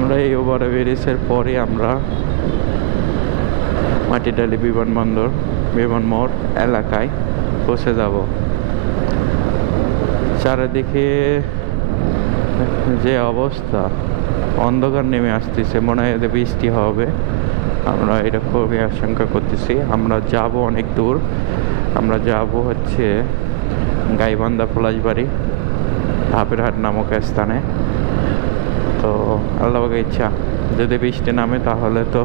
আমরা এই ওভারব্রিজের পরে আমরা মাটিডালি বিমানমোড় এলাকায় পৌঁছে যাব। চারিদিকে যে অবস্থা, অন্ধকার নেমে আসতেছে, মনে হয় বৃষ্টি হবে, আমরা এটা খুবই আশঙ্কা করতেছি। আমরা যাব অনেক দূর, আমরা যাব হচ্ছে গাইবান্ধা পলাশবাড়ি ধাপেরহাট নামক স্থানে। তো আল্লাহকে ইচ্ছা, যদি বৃষ্টি নামে তাহলে তো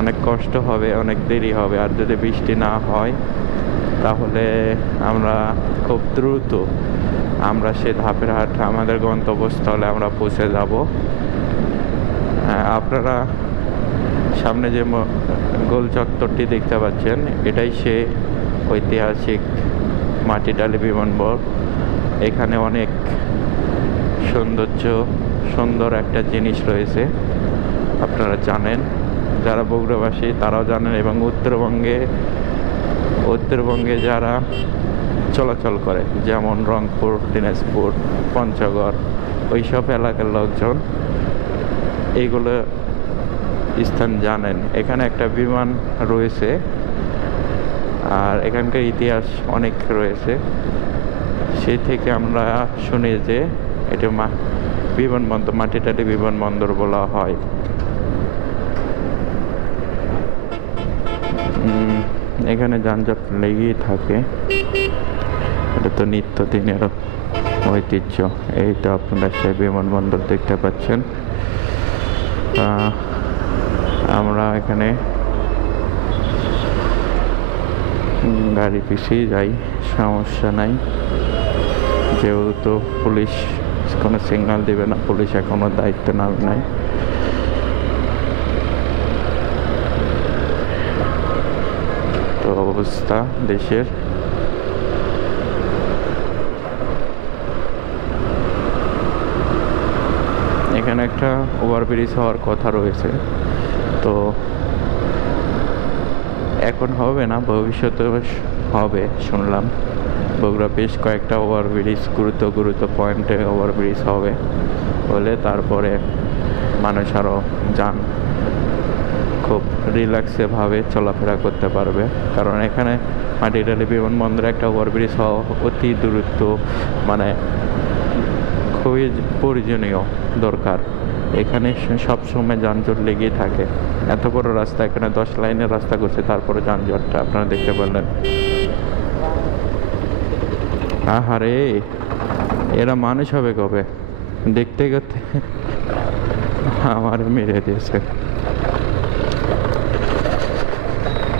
অনেক কষ্ট হবে, অনেক দেরি হবে। আর যদি বৃষ্টি না হয় তাহলে আমরা খুব দ্রুত আমরা সে ধাপেরহাট আমাদের গন্তব্যস্থলে আমরা পৌঁছে যাব। আপনারা সামনে যে গোল চত্বরটি দেখতে পাচ্ছেন, এটাই সে ঐতিহাসিক মাটিডালি বিমানবন্দর। এখানে অনেক সুন্দর একটা জিনিস রয়েছে, আপনারা জানেন, যারা বগুড়াবাসী তারাও জানেন, এবং উত্তরবঙ্গে যারা চলাচল করে, যেমন রংপুর, দিনাজপুর, পঞ্চগড়, ওইসব এলাকার লোকজন এইগুলো স্থান জানেন। এখানে একটা বিমান রয়েছে, আর এখানকার ইতিহাস অনেক রয়েছে। সেই থেকে আমরা শুনি যে এটা বিমানবন্দর, মাটিডালি বিমানবন্দর বলা হয়। এখানে যানজট লেগেই থাকে, এটা তো নিত্যদিনের ঐতিহ্য। এই তো আপনারা সেই বিমানবন্দর দেখতে পাচ্ছেন। আমরা এখানে গাড়ি পিছিয়ে যাই, সমস্যা নাই, যেহেতু পুলিশ কোনো সিগন্যাল দেবে না, পুলিশ এখনো দায়িত্ব নামে নাই। তো অবস্থা দেশের, এখানে একটা ওভারব্রিজ হওয়ার কথা রয়েছে, তো এখন হবে না, ভবিষ্যতে হবে শুনলাম। বগুড়া বেশ কয়েকটা ওভারব্রিজ, গুরুত্ব পয়েন্টে ওভারব্রিজ হবে, হলে তারপরে মানুষ আরও খুব রিল্যাক্সে ভাবে চলাফেরা করতে পারবে। কারণ এখানে মাটিডালি বিমানবন্দরে একটা ওভারব্রিজ হওয়া অতি দূরত্ব, মানে খুবই প্রয়োজনীয় দরকার। এখানে সবসময় যানজট লেগেই থাকে। এত বড় রাস্তা, এখানে 10 লাইনের রাস্তা করছে, তারপরে যানজটটা আপনারা দেখতে পারলেন। আহারে, এরা মানুষ হবে কবে? দেখতে দেখতে আমার মেরে দিয়েছে।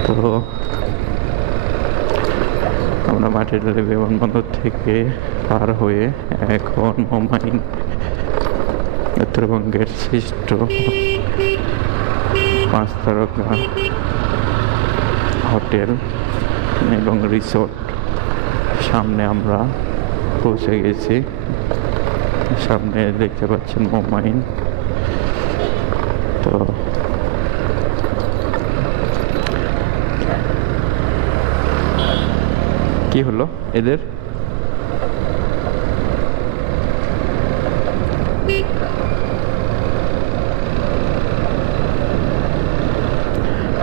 তো আমরা মাটিডালি বিমানবন্দর থেকে পার হয়ে এখন মোমাইন, উত্তরবঙ্গের শ্রেষ্ঠ 5 তারকা হোটেল এবং রিসোর্ট সামনে আমরা পৌঁছে গেছি। সামনে দেখতে পাচ্ছেন মোমাইন। তো কি হলো এদের?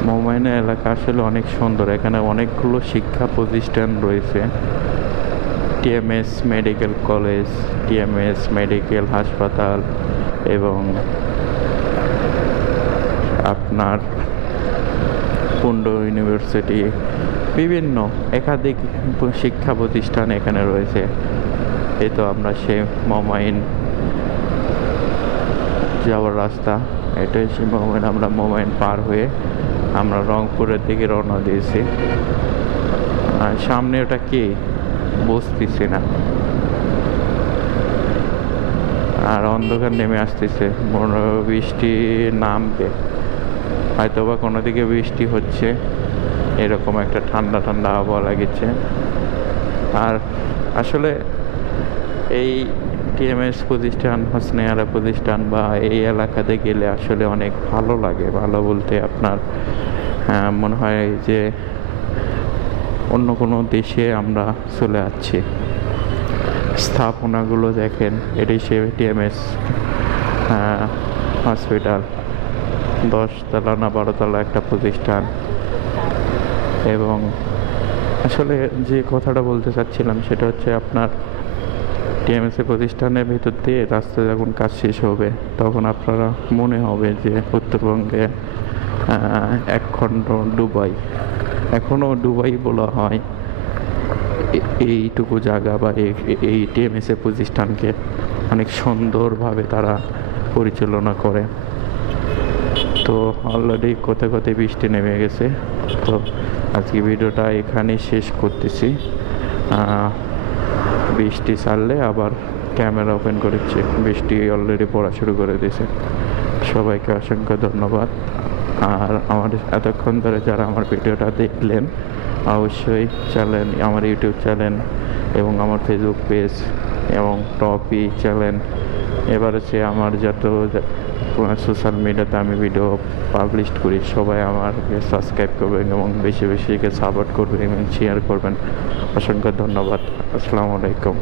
মোমাইনের এলাকা আসলে অনেক সুন্দর। এখানে অনেকগুলো শিক্ষা প্রতিষ্ঠান রয়েছে, TMS medical college, TMS medical হাসপাতাল, এবং আপনার পুন্ড ইউনিভার্সিটি, বিভিন্ন একাধিক শিক্ষা প্রতিষ্ঠান এখানে রয়েছে। এই তো আমরা সেই মোমাইন যাওয়ার রাস্তা, এটাই সেই মোমাইন। আমরা মোমাইন পার হয়ে আমরা রংপুরের দিকে রওনা দিয়েছি। আর সামনে ওটা কি বুঝতেছি না, আর অন্ধকার নেমে আসতেছে, মনে বৃষ্টি নামবে, হয়তো বা কোনো দিকে বৃষ্টি হচ্ছে, এরকম একটা ঠান্ডা আবহাওয়া লাগছে। আর আসলে এই টিএমএস প্রতিষ্ঠান, হোসনে আরা প্রতিষ্ঠান বা এই এলাকাতে গেলে আসলে অনেক ভালো লাগে। ভালো বলতে আপনার মনে হয় যে অন্য কোনো দেশে আমরা চলে যাচ্ছি। স্থাপনাগুলো দেখেন, এটাই সে টিএমএস হসপিটাল, 10 তলা না 12 তলা একটা প্রতিষ্ঠান। এবং আসলে যে কথাটা বলতে চাচ্ছিলাম সেটা হচ্ছে আপনার টিএমএসএ প্রতিষ্ঠানের ভিতর দিয়ে রাস্তা যখন কাজ শেষ হবে তখন আপনারা মনে হবে যে উত্তরবঙ্গে একখণ্ড দুবাই, এখনও দুবাই বলা হয় এইটুকু জায়গা বা এই টিএমএসএ প্রতিষ্ঠানকে অনেক সুন্দরভাবে তারা পরিচালনা করে। তো অলরেডি কোথায় কোথায় বৃষ্টি নেমে গেছে। তো আজকে ভিডিওটা এখানেই শেষ করতেছি। বৃষ্টি ছাড়লে আবার ক্যামেরা ওপেন করেছে, বৃষ্টি অলরেডি পড়া শুরু করে দিয়েছে। সবাইকে অসংখ্য ধন্যবাদ। আর আমার এতক্ষণ ধরে যারা আমার ভিডিওটা দেখলেন অবশ্যই চ্যানেল, আমার ইউটিউব চ্যানেল এবং আমার ফেসবুক পেজ এবং টপি চ্যানেল, এবার হচ্ছে আমার যত সোশ্যাল মিডিয়াতে আমি ভিডিও পাবলিশ করি সবাই আমাকে সাবস্ক্রাইব করবেন এবং বেশি বেশি সাপোর্ট করবেন এবং শেয়ার করবেন। অসংখ্য ধন্যবাদ। আসসালামু আলাইকুম।